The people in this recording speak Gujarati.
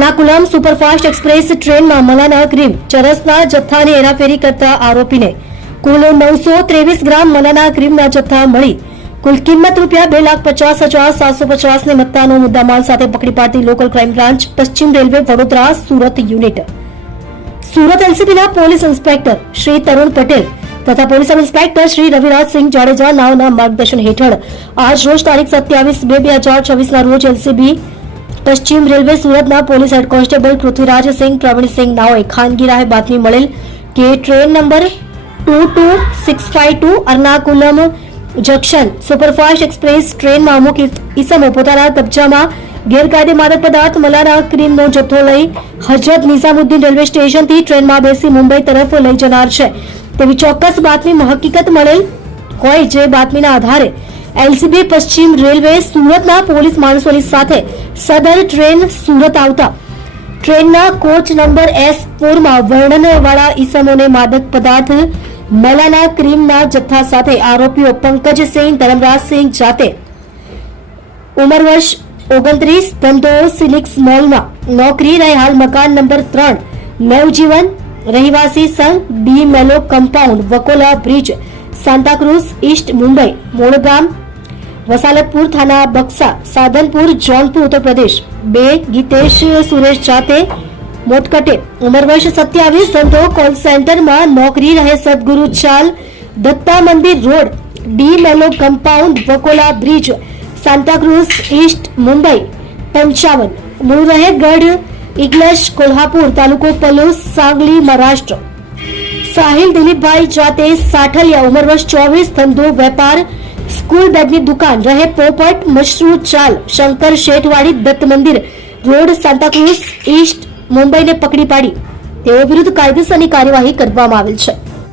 એર્નાકુલમ સુપરફાસ્ટ એક્સપ્રેસ ટ્રેનમાં મલાના ક્રીમ ચરસના જથ્થાની હેરાફેરી કરતા આરોપીને કુલ 923 ગ્રામ મલાના ક્રીમના જથ્થા મળી કુલ કિંમત ₹2,50,750 ની મત્તાનો મુદ્દામાલ સાથે પકડી પાડતી લોકલ ક્રાઇમ બ્રાન્ચ પશ્ચિમ રેલવે વડોદરા સુરત યુનિટ સુરત એલસીબીના પોલીસ ઇન્સ્પેક્ટર શ્રી તરુણ પટેલ તથા police sub inspector Shri Ravirajsinh Jadeja નાઓના માર્ગદર્શન હેઠળ આજ રોજ તારીખ 27/2/2026 રોજ એલસીબી પશ્ચિમ રેલવે સુરતના police head constable Prithvirajsinh Pravinsinh નાઓએ ખાનગી રાહે બાતમી મળેલ કે train number 22652 Ernakulam junction superfast express ટ્રેનમાં અમુક ઈસમો પોતાના કબજામાં ગેરકાયદે માદક પદાર્થ મલાના ક્રીમનો જથ્થો લઈ હજરત નિઝામુદ્દીન રેલવે સ્ટેશનથી ટ્રેનમાં બેસી મુંબઈ તરફ લઈ જનાર છે તેવી ચોક્કસ બાતમી હકીકત મળેલ હોય જે બાતમીના આધારે એલસીબી પશ્ચિમ રેલવે સુરતના પોલીસ માણસોની સાથે સદર ટ્રેન સુરત આવતા ટ્રેનના કોચ નંબર S4 માં વર્ણનવાળા ઈસમોને માદક પદાર્થ મલાના ક્રીમના જથ્થા સાથે આરોપીઓ પંકજસિંહ ધરમરાજસિંહ જાતે ઉંમર વર્ષ 29 ધંધો સિનિક્સ મોલમાં નોકરી રહે હાલ મકાન નંબર 3 નવજીવન રહેવાસી સંઘ D'Mello compound Vakola bridge Santacruz east Mumbai मूल गाम वसालतपुर थाना बक्सा साधनपुर जौनपुर उत्तर प्रदेश 2 गीतेश सुरेश जाते मोटकटे उम्र वर्ष 27 धंधो कॉल सेंटर में नौकरी रहे सदगुरु chawl Datta Mandir road D'Mello compound Vakola bridge Santacruz east Mumbai 55 मूल रहे गढ़ इग्लश कोल्हापुर तालुको पलूस सांगली महाराष्ट्र साहिल दिलीपभाई जाते साठलिया उम्र वर्ष 24 धंधो वेपार स्कूल बैग की दुकान रहे पोपट मशरू चाल शंकर शेठवाड़ी दत्त मंदिर रोड सांताक्रूज ईस्ट मुंबई ने पकड़ी पाड़ी तेओ विरुद्ध कायदेसરની કાર્યવાહી કરવામાં આવેલ છે।